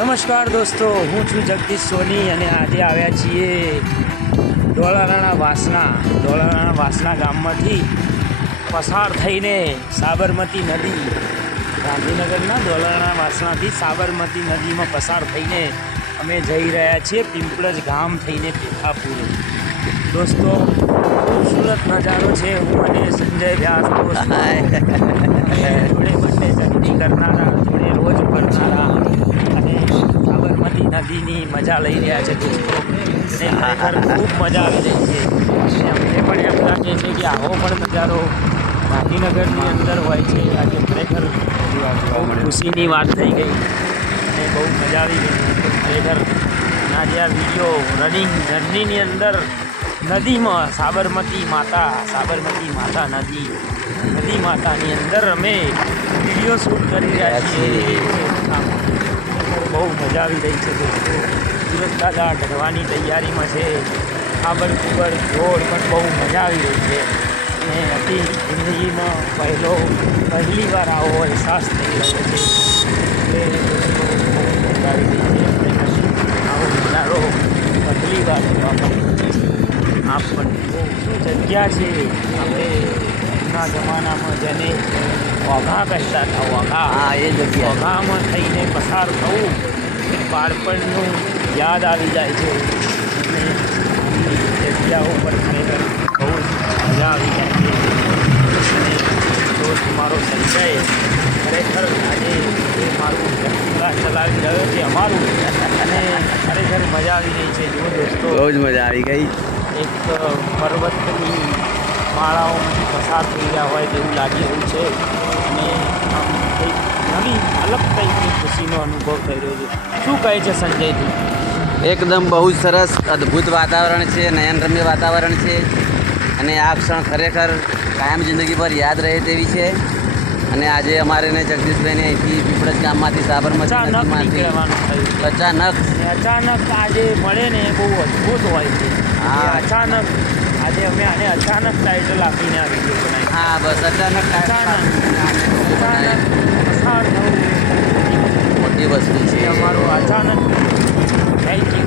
નમસ્કાર દોસ્તો, હું છું જગદીશ સોની અને આજે આવ્યા છીએ ડોલારાના વાસના ગામમાંથી પસાર થઈને સાબરમતી નદી, ગાંધીનગરના ડોલારાના વાસણાથી સાબરમતી નદીમાં પસાર થઈને અમે જઈ રહ્યા છીએ પિંપળજ ગામ થઈને પેથાપુર. દોસ્તો, ખૂબસૂરત નજારો છે. હું અને સંજય વ્યાસ દોસ્તો જોડે બંને જર્ની કરનારા, જોડે રોજ કરનારા અને સાબરમતી નદીની મજા લઈ રહ્યા છે દોસ્તો. અને ખરેખર ખૂબ મજા આવી રહી છે. અને અમને પણ એમ લાગે છે કે આવો પણ નજારો ગાંધીનગરની અંદર હોય છે. આજે ખરેખર બહુ ખુશીની વાત થઈ ગઈ અને બહુ મજા આવી ગઈ. ખરેખર આજે આ વિડીયો રનિંગ જર્નીની અંદર નદીમાં સાબરમતી માતા નદી માતાની અંદર અમે વિડીયો શૂટ કરી રહ્યા છીએ. બહુ મજા આવી રહી છે દોસ્તો. સુરત દાદા ઢળવાની તૈયારીમાં છે. ખાબર ખુબર રોડ પણ બહુ મજા આવી રહી છે. અને અતિ જિંદગીમાં પહેલી વાર આવો અહેસાસ થઈ રહ્યો છે. એટલે દોસ્તો બહુ મજા આવી રહી છે. આવો નજારો પહેલી વાર જોવા મળ્યો છે. આપ પણ શું જગ્યા છે. આપણે એમના જમાનામાં જેને ઓઘા કહેતા હતા, ઓઘા, એ જગ્યા ઓઘામાં થઈને પસાર થવું એ બાળપણનું યાદ આવી જાય છે. અને આવી જગ્યાઓ પર ખરેખર બહુ જ મજા આવી જાય છે. અને દોસ્ત મારો સંજય ખરેખર આજે એ મારું એક્ટિવા ચલાવી રહ્યો છે અમારું, અને ખરેખર મજા આવી રહી છે. જો દોસ્તો, બહુ જ મજા આવી ગઈ. એક પર્વતની માળાઓમાંથી પસાર થઈ રહ્યા હોય તેવું લાગી રહ્યું છે. અને આમ કંઈક નવી અલગ ટાઈપની ખુશીનો અનુભવ થઈ રહ્યો છે. શું કહે છે સંજયજી? એકદમ બહુ જ સરસ અદ્ભુત વાતાવરણ છે, નયનરમ્ય વાતાવરણ છે. અને આ ક્ષણ ખરેખર કાયમ જિંદગી પર યાદ રહે તેવી છે. અને આજે અમારે ને જગદીશભાઈને અહીંથી પીપળજ ગામમાંથી સાબરમતી નદીમાંથી અચાનક આજે મળે ને એ બહુ અદ્ભુત હોય છે. હા. અચાનક આજે અમે આને અચાનક ટાઇટલ આપીને આ વિડીયો બનાવી. હા, બસ અચાનક અચાનક પસાર થવું મોટી વસ્તુ છે. અમારો અચાનક થેન્ક યુ.